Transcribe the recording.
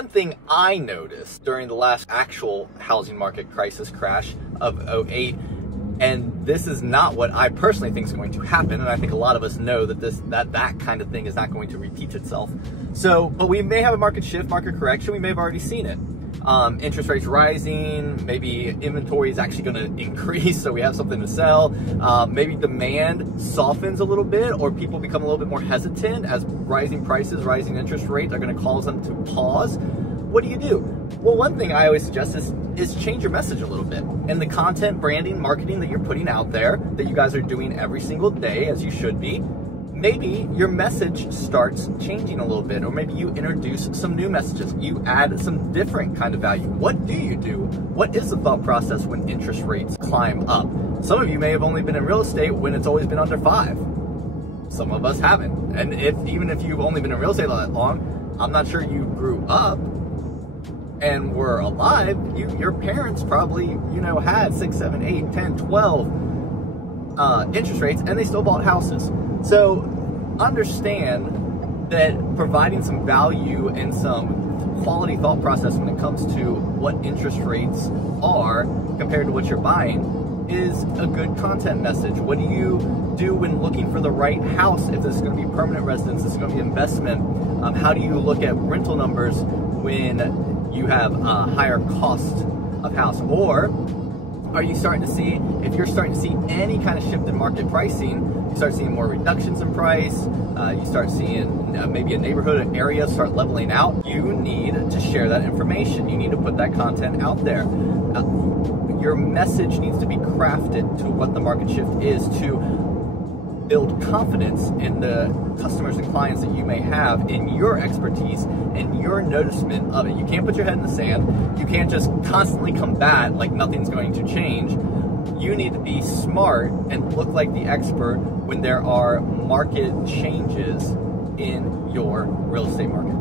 one thing I noticed during the last actual housing market crisis crash of '08, and this is not what I personally think is going to happen, and I think a lot of us know that that kind of thing is not going to repeat itself. But we may have a market shift, market correction. We may have already seen it. Interest rates rising, maybe inventory is actually going to increase, so we have something to sell. Maybe demand softens a little bit, or people become a little bit more hesitant as rising prices, rising interest rates are going to cause them to pause. What do? Well, one thing I always suggest is change your message a little bit. And the content, branding, marketing that you're putting out there, that you guys are doing every single day, as you should be, maybe your message starts changing a little bit, or maybe you introduce some new messages. You add some different kind of value. What do you do? What is the thought process when interest rates climb up? Some of you may have only been in real estate when it's always been under 5. Some of us haven't. And even if you've only been in real estate that long, I'm not sure you grew up and were alive. Your parents probably, had 6, 7, 8, 10, 12 interest rates, and they still bought houses. So understand that providing some value and some quality thought process when it comes to what interest rates are compared to what you're buying is a good content message. What do you do when looking for the right house? If this is going to be permanent residence, this is going to be investment. How do you look at rental numbers when you have a higher cost of house? Or are you starting to see, if you're starting to see any kind of shift in market pricing, you start seeing more reductions in price, you start seeing maybe a neighborhood area start leveling out, you need to share that information. You need to put that content out there. Your message needs to be crafted to what the market shift is, to build confidence in the customers and clients that you may have in your expertise and your noticement of it. You can't put your head in the sand. You can't just constantly combat like nothing's going to change. You need to be smart and look like the expert when there are market changes in your real estate market.